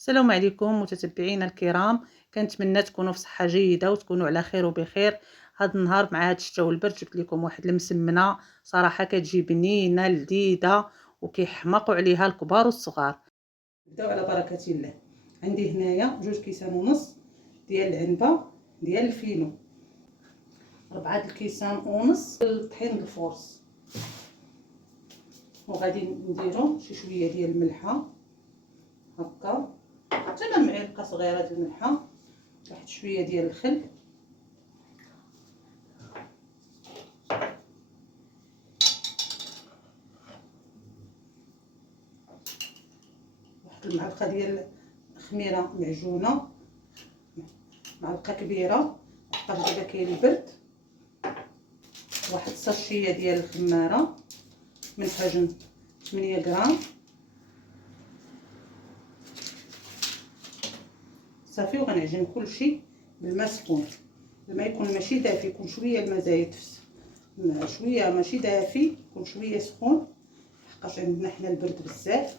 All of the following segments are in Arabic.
السلام عليكم متتبعينا الكرام. كنتمنى تكونوا في صحه جيده وتكونوا على خير وبخير. هذا النهار مع هذا الشتا والبرد جبت لكم واحد المسمنه صراحه كتجي بنينه لذيذه وكيحماقوا عليها الكبار والصغار. نبداو على بركه الله. عندي هنايا 2 كيسان ونص ديال العنبه ديال الفينو، 4 كيسان ونص طحين الفورس، وغادي نديرو شي شويه ديال الملحه هكا، حتى معلقه صغيره ديال الملحه، واحد شويه ديال الخل، واحد المعلقه ديال خميره معجونه، معلقه كبيره حقاش دابا كاين البرد، واحد الساشيه ديال الخماره من حجم 8 غرام صافي. وغنعجن كلشي بالماء سخون، الماء يكون ماشي دافي، يكون شويه الماء زايد شويه ماشي دافي، يكون شويه سخون حقاش عندنا حنا البرد بزاف،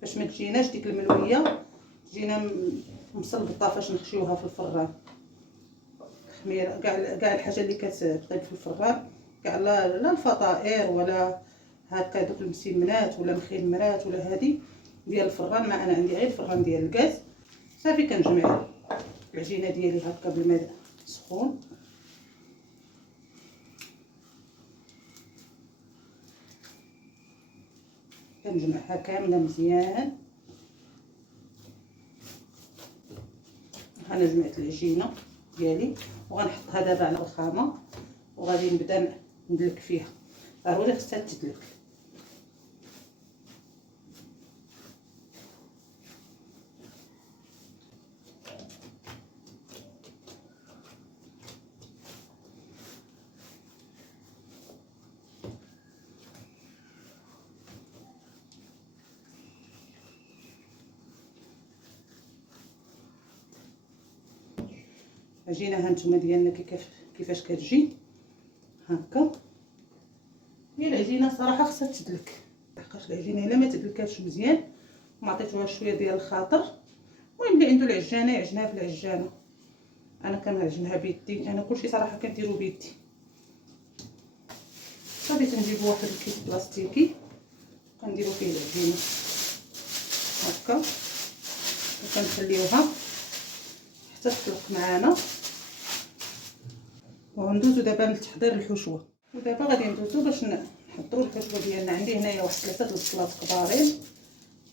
باش ما تجيناش ديك الملويه تجينا مصلبطه فاش نخشيوها في الفران. خميره كاع الحاجه اللي كتطيب في الفران، كاع لا الفطائر ولا هكا دوك المسمنات ولا مخمرات ولا هذه ديال الفران، ما انا عندي غير الفران ديال الغاز. صافي كنجمع العجينه ديالي هكا بالماء سخون، كنجمعها كامله مزيان. انا جمعت العجينه ديالي وغنحطها دابا على الخامه وغادي نبدا ندلك فيها، ضروري خصها تدلك. العجينه هانتوما ديالنا كيفاش كتجي هكا. هي العجينه صراحه خصها تدلك، لحقاش العجينه الا ما تدلكاتش مزيان وما عطيتوها شويه ديال الخاطر، المهم اللي عنده العجانه يعجنها في العجانه. انا كنعجنها بيدي، انا كلشي صراحه كنديرو بيدي. صافي تنجيبو واحد الكيس بلاستيكي كنديرو فيه العجينه هكا وكنخليوها حتى تطلق معانا، وندوزو دابا لتحضير الحشوه. ودابا غادي ندوزو باش نحضروا الحشوه ديالنا. عندي هنايا واحد 3 البصلات كبارين،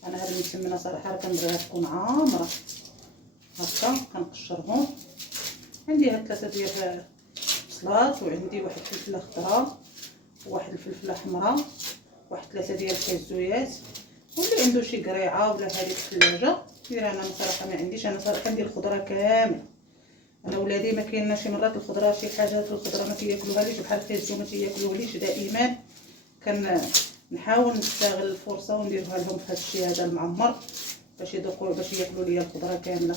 انا هاد المسمنه صراحه راه كنبغيها تكون عامره هكا، كنقشرهم. عندي هاد 3 ديال البصلات، وعندي واحد الفلفله خضراء وواحد الفلفله حمراء، واحد 3 ديال الكازويات، واللي عنده شي قريعه ولا هذه في الثلاجه دير. انا صراحه ما عنديش، انا صراحه كندير الخضره كامل. انا ولادي ما كاينه شي مرات الخضره شي حاجه في الخضره ما كياكلوهاليش، بحال الخيزو ما تياكلوهاليش دائما. كنحاول نستغل الفرصه ونديرها لهم في هذا الشيء هذا المعمر باش يذوقوا، باش ياكلوا لي الخضره كامله.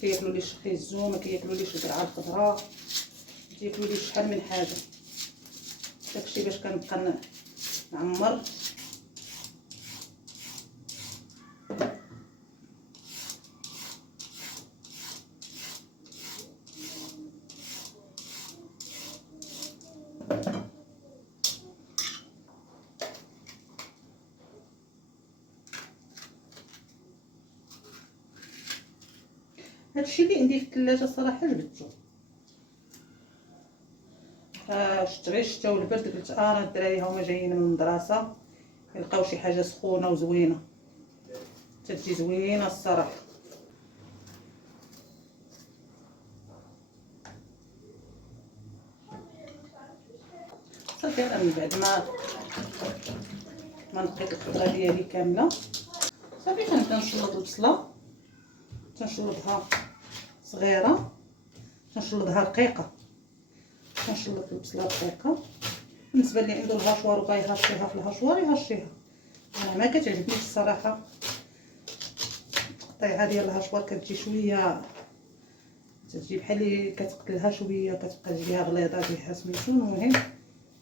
كياكلوا ليش الخيزو، ما كياكلوا ليش القرعه الخضراء، ما كياكلوا ليش شحال من حاجه. داكشي باش كنبقى نعمر. هادشي اللي عندي في الثلاجه صراحه جبدته، شت غير الشتا والبرد قلت انا الدراري هما جايين من المدرسه يلقاو شي حاجه سخونه وزوينه، تجي زوينه الصراحه. صافي انا من بعد ما نقيت الخضره ديالي كامله، صافي كنبدا نشلط البصله، تنشلطها صغيره، تنشلطها رقيقه، كنشلط البصله رقيقه. بالنسبه اللي عنده الهاشوار وبغا يهشيها في الهاشوار يهشيها، انا ما كتعجبنيش الصراحه القطيعه ديال الهاشوار، كتجي شويه تجي بحال اللي كتقتلها شويه، كتبقى تجيها غليظه جيها سميتو. المهم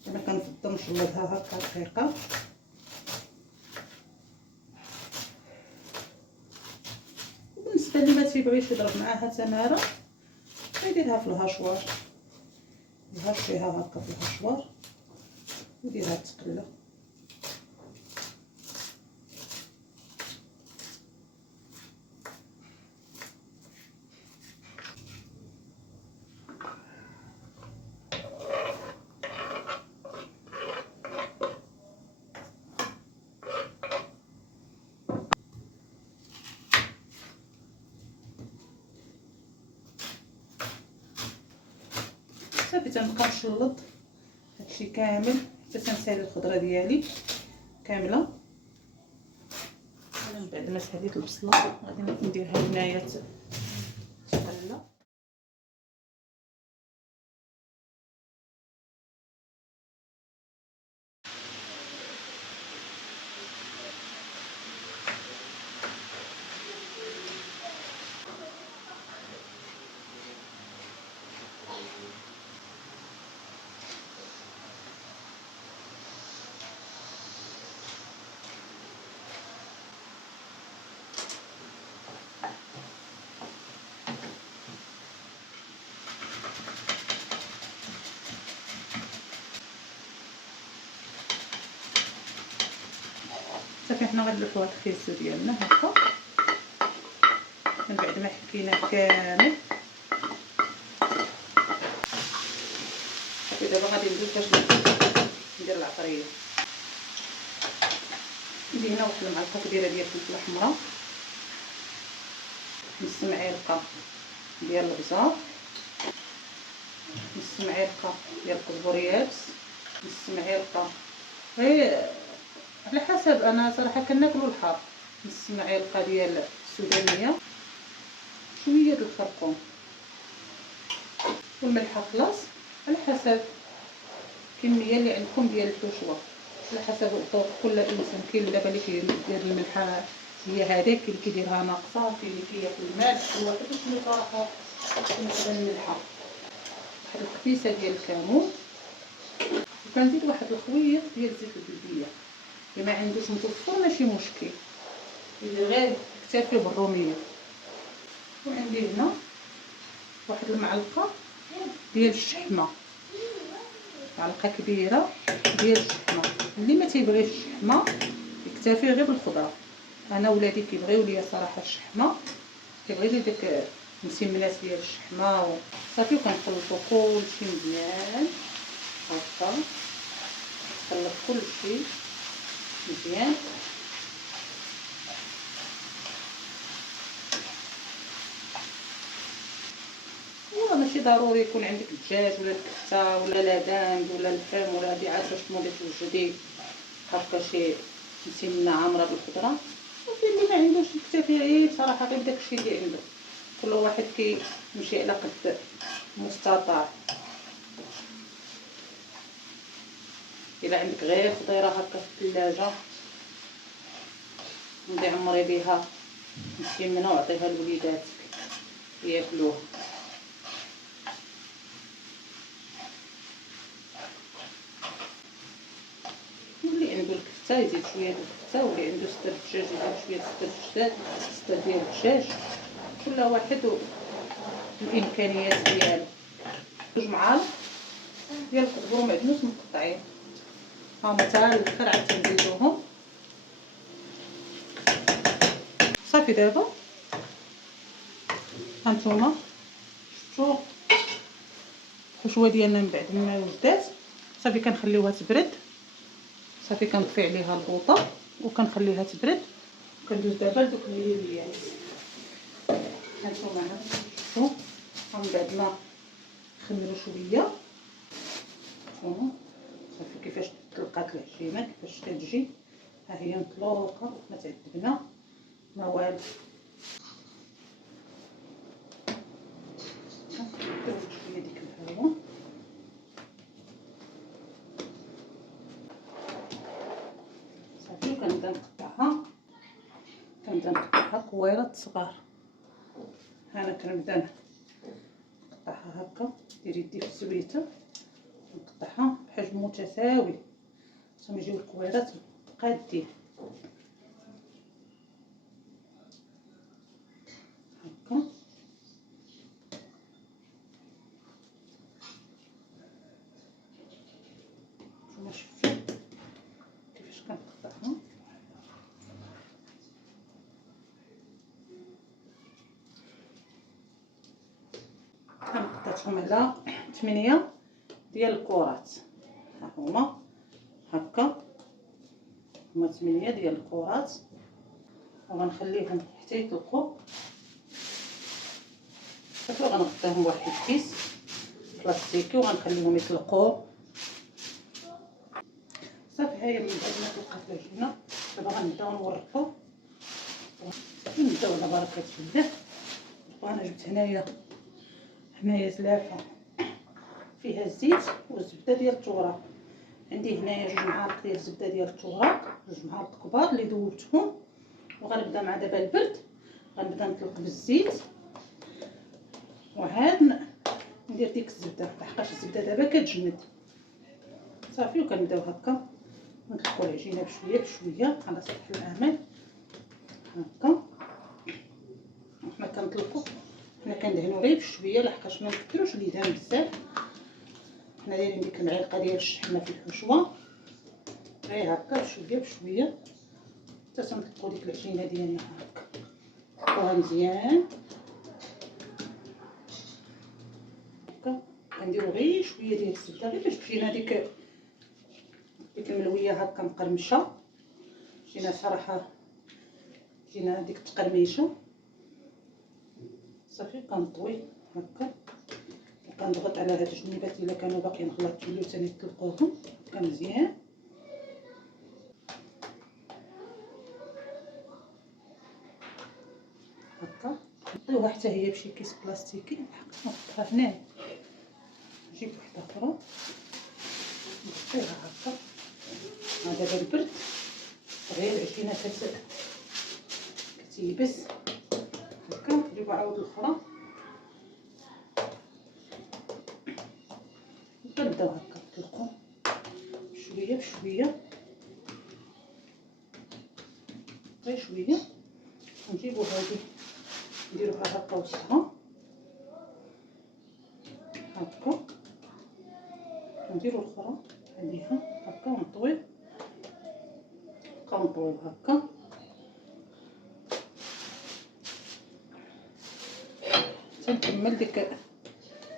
انا كنفضل نشلطها هكا رقيقه. حتى اللي ما تيبغيش يضرب معاها تماره يديرها في الهاشوار، يهشيها هكا في الهاشوار ويديرها تقلى. صافي تنبقى نشلط هادشي كامل حتى تنسالي الخضره ديالي كامله. انا من بعد ما ساليت البصله غادي نديرها هنايا تقلى. صافي حنا غنلوحو هاد الخيسو ديالنا هكا من بعد ما حكيناه كامل. صافي دابا غادي ندوز باش ندير العطريه. ندير هنا واحد المعلقه كبيره ديال الفلفله حمراء، نص معلقه ديال البزار، نص معلقه ديال الكزبر يابس، نص معلقه غير على حسب، انا صراحه كناكلو الحار، نص معلقه ديال السودانيه، شويه د الخرقوم والملح خلاص على حسب الكميه اللي عندكم ديال الحشوه، على حسب الذوق كل انسان. كاين اللي دابا اللي كيدير الملحه هي هذاك اللي كيديرها ناقصه، كاين اللي كياكل الملح، كل واحد شنو صراحه كنفضل الملحه. واحد القبيصه ديال الكمون وكنزيد واحد الخويط ديال زيت البلديه. اللي ما عندوش متوفر ماشي مشكل، اللي غير اكتفي بالروميه. وعندي هنا واحد المعلقه ديال الشحمه، معلقه كبيره ديال الشحمه. اللي ما تيبغيش الشحمه يكتفي غير بالخضره. انا ولادي كيبغيو ليا صراحه الشحمه، كيبغي لي داك المسمنات ديال الشحمه صافي. وكنخلطو كلشي مزيان هكا، نخلط كلشي مزيان. ماشي ضروري يكون عندك الدجاج ولا الكفته ولا لابان ولا اللحم ولا هادي، عاد باش تنوضي توجدي هكا شي مسمنه عامره بالخضره. وفي اللي ما عندوش يكتفي غير صراحه غير داكشي اللي عنده. كل واحد كيمشي على قد المستطاع. الا عندك غير خضيره هكا في الثلاجه ندي عمري بها مسمنه وعطيها لوليداتك ياكلوها. واللي عنده الكفته يزيد شويه د الكفته، واللي عنده سته الدجاج يزيد شويه سته ديال الدجاج. كل واحد الامكانيات ديالو. جوج معالق ديال الكزبر ومعدنوس مقطعين، ها هما حتى الاخر عاد تنزيدوهم. صافي دابا هانتوما شفتوا الحشوه ديالنا من بعد ما وجدات. صافي كنخليوها تبرد، صافي كنطفي عليها البوطه وكنخليها تبرد. وكندوز دابا لدوك الليليات. هانتوما شفتوا من بعد ما نخمروا شويه هانتوما صافي كيفاش تلقات العجينه كيفاش كتجي. ها هي مطلوقه ما تعذبنا ما والو. شويه ديك الهواء صافي. وكنبدا نقطعها كويرات صغار. انا كنبدا نقطعها هكا، دير يدي في الزويته نقطعها بحجم متساوي باش يجيو الكويرات قادين قطعتهم على 8 ديال الكرات. ها هما هكا، هما 8 ديال الكرات، وغنخليهم حتى يطلقوا. صافي غنغطيهم بواحد الكيس بلاستيكي وغنخليهم يطلقوا. صافي هاهي من بعد ما طلقات العجينه دابا غنبداو نورقوا. صافي نبداو على بركه الله. وانا جبت هنايا زلافه فيها الزيت والزبده ديال التوراق. عندي هنايا 2 معالق ديال الزبده ديال التوراق، 2 معالق كبار اللي ذوبتهم. وغنبدا مع دابا البرد غنبدا نطلق بالزيت، وعاد ندير ديك الزبده لحقاش الزبده دابا كتجمد. صافي وكنبداو هكا نطلقوا العجينه بشويه بشويه على سطح العامل هكا. حنا كنطلقوا، حنا كندهنوا غير بشويه لحقاش ما نكثروش اليدان بزاف. حنا دايرين ديك المعلقه ديال الشحمه في الحشوه غير هكا بشويه بشويه حتى تنطلقوا ديك العجينه ديالنا هكا. نطلقوها مزيان هكا. كنديروا غير شويه ديال الزبده غير باش تجينا ديك الملويه هكا مقرمشه، جينا صراحه جينا ديك التقرميشه. صافي كنطوي هكا وكنضغط على هاد الجنيبات الا كانوا باقيين غلاط توليو ثاني يطلقوهم هكا مزيان. هكا نطيوها حتى هي بشي كيس بلاستيكي نحطها هنايا. نجيب وحده اخرى نحطيها هكا. دابا البرد غير العجينه كتيبس هكا. نجيبو عاود الاخرى نبداو هكا نطلقو بشويه بشويه غير شويه. نجيبو هادي نديروها هكا وسطها هكا. نديرو الاخرى عليها هكا ونطويو هكا. تنكمل ديك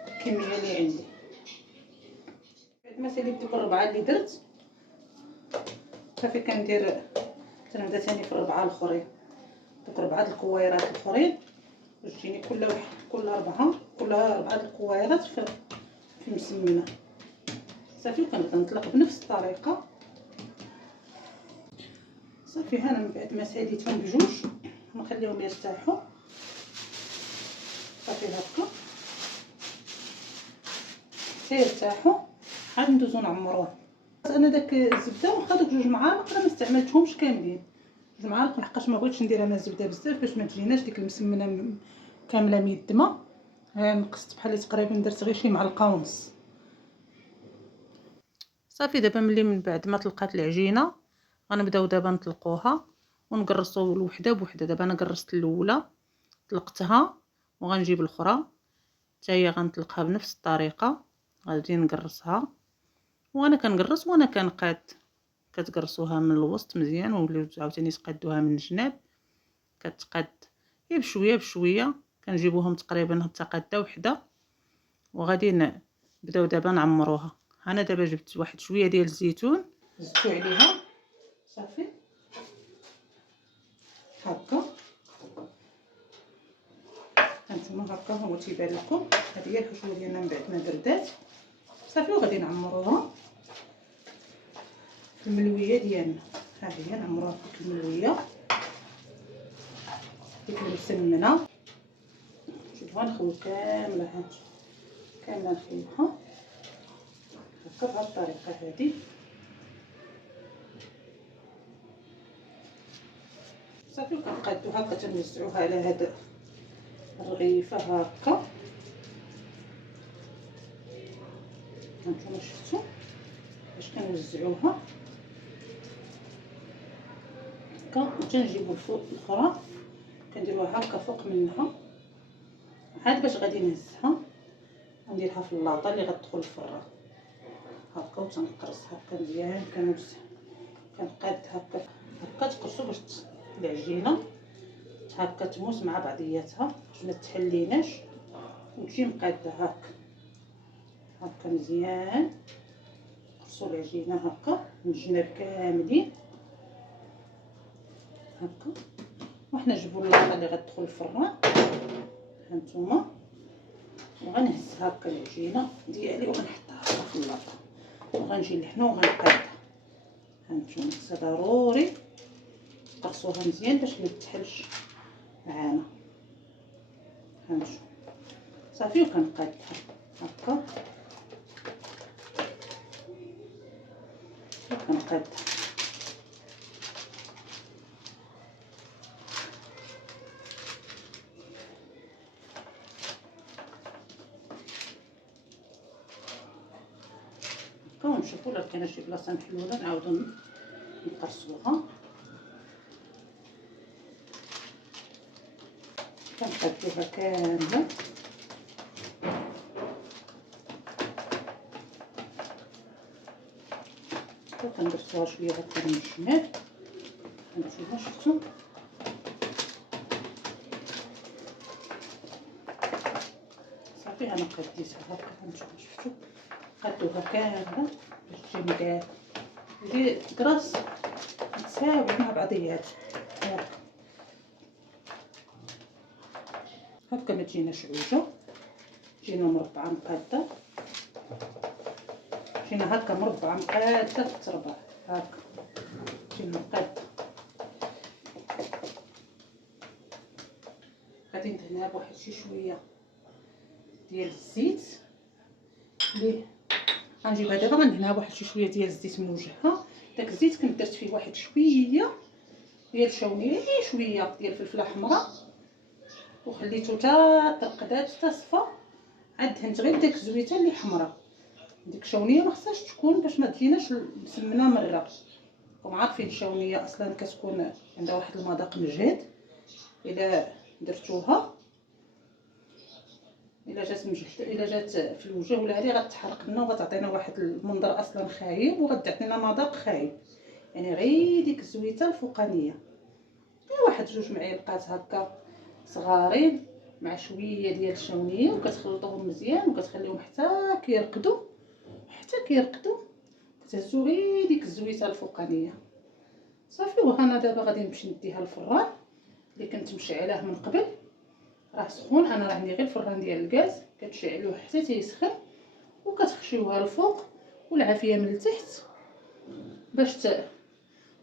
الكميه اللي عندي. بعد ما ساليت دوك 4 اللي درت صافي تنبدا ثاني في 4 الاخرين. دوك 4 الكويرات الاخرين باش تجيني كل 4 الكويرات في مسمنه. صافي وكنبدا نطلق بنفس الطريقه. صافي هنا من بعد ما ساليتهم بجوج نخليهم يرتاحوا. صافي هكا حتى يرتاحوا عاد ندوزو نعمروه. انا داك الزبده واخا دوك 2 معالق راه ما استعملتهمش كاملين، 2 معالق لحقاش ما بغيتش ندير انا الزبده بزاف باش ما تجيناش ديك المسمنه كامله ميدمه. نقصت بحال تقريبا درت غير شي معلقه ونص. صافي دابا ملي من بعد ما طلقات العجينه غنبداو دابا نطلقوها ونقرصوا الوحده بوحده. دابا انا قرصت الاولى طلقتها وغنجيب الاخرى حتى هي غنطلقها بنفس الطريقه. غادي نقرصها وانا كنقرص وانا كنقاد. كتقرصوها من الوسط مزيان ووليو عاوتاني تقادوها من الجناب. كتقاد غير بشويه بشويه. كنجيبوهم تقريبا حتى قاده وحده وغادي نبداو دابا نعمروها. انا دابا جبت واحد شويه ديال الزيتون زدتو عليها. صافي هكا هانتوما هكا هو تيبان لكم. هذه هي الحشوه ديالنا من بعد ما بردات. صافي وغادي نعمروها في الملويه ديالنا. ها هي نعمروها في الملويه ديك المسمنه. شوفوا نخوي كامله نخويها هكا بهاد الطريقه هذه. صافي وكنقادو هكا تنوزعوها على هاد الرغيفه هكا. هانتوما شفتوا باش كنوزعوها هكا. وتنجيبو الفوق الاخرى كنديروها هكا فوق منها عاد باش غادي نهزها ونديرها في اللاطه اللي غتدخل الفران هكا. وتنقرص هكا مزيان كنوزع كنقاد هكا تقرصوا باش العجينه هكا تموس مع بعضياتها باش ما تحليناش وتجي مقاده هكا. هكا مزيان. نقصوا العجينه هكا من الجناب كاملين هكا، وحنا نجيبوا اللاطه اللي غتدخل الفران. هانتوما وغنهز هكا العجينه ديالي وغنحطها في اللاطه وغنجي لهنا وغنقادها. هانتوما خصها ضروري تقرصوها مزيان باش ما تحلش معانا. هانتوما صافي وكنقادها هكا وكنقادها. ونشوفوا الا كاينه شي بلاصه محلوله نعاودو نقرصوها. كنقادوها كامله وكندرسوها شويه هكا من الجناب. هانتوما شفتو صافي انا قديتها هكا. هانتوما شفتو قادوها كامله باش تجي مدار تجي تقرص متساويه مع بعضياتها هكا. ما تجيناش عوجه، تجينا مربعه مقاده، تجينا هكا مربعه مقاده في التربه هكا تجينا مقاده. غادي ندهنها بواحد شي شويه ديال الزيت ليه غنجيبها دابا غندهنها بواحد شي شويه ديال الزيت من وجهها. داك الزيت كنت درت فيه واحد شويه ديال الشاونيه، شويه ديال الفلفله حمراء، وخليته تا ترقدات تا صفى. عاد دهنت غير ديك الزويته اللي حمراء. ديك الشاونيه ما خصهاش تكون باش ما تجيناش مسمنه مره. راكم عارفين الشاونيه اصلا كتكون عندها واحد المذاق مجهد. الا درتوها الا جات مجهده الا جات في الوجه ولا هذه غتحرق لنا وغتعطينا واحد المنظر اصلا خايب وغتعطينا مذاق خايب. يعني غير ديك الزويته الفوقانيه، واحد جوج معالق هكا صغارين مع شويه ديال الشاونيه، وكتخلطوهم مزيان وكتخليهم حتى كيرقدوا كتهزوا غير ديك الزويته الفوقانيه صافي. وهنا دابا غادي نمشي نديها للفران اللي كنت مشعلاه من قبل، راه سخون. انا راه عندي غير الفران ديال الغاز كتشعلوه حتى تيسخن وكتخشيوها الفوق والعافيه من التحت باش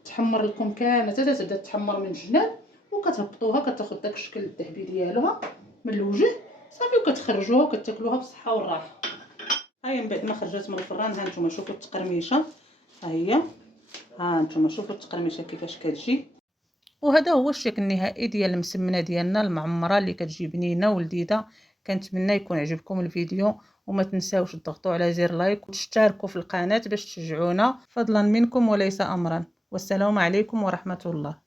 تحمر لكم كامله حتى تبدا تحمر من الجناب، وكتهبطوها كتاخذ داك الشكل الذهبي ديالها من الوجه صافي، وكتخرجوها وكتاكلوها بالصحه والراحه. هاهي من بعد ما خرجت من الفران هانتوما شوفوا التقرميشه، ها هي هانتوما شوفوا التقرميشه كيفاش كتجي. وهذا هو الشكل النهائي ديال المسمنه ديالنا المعمره اللي كتجي بنينه ولذيذه. كنتمنى يكون عجبكم الفيديو، وما تنساوش تضغطوا على زر لايك وتشتركوا في القناه باش تشجعونا، فضلا منكم وليس امرا. والسلام عليكم ورحمه الله.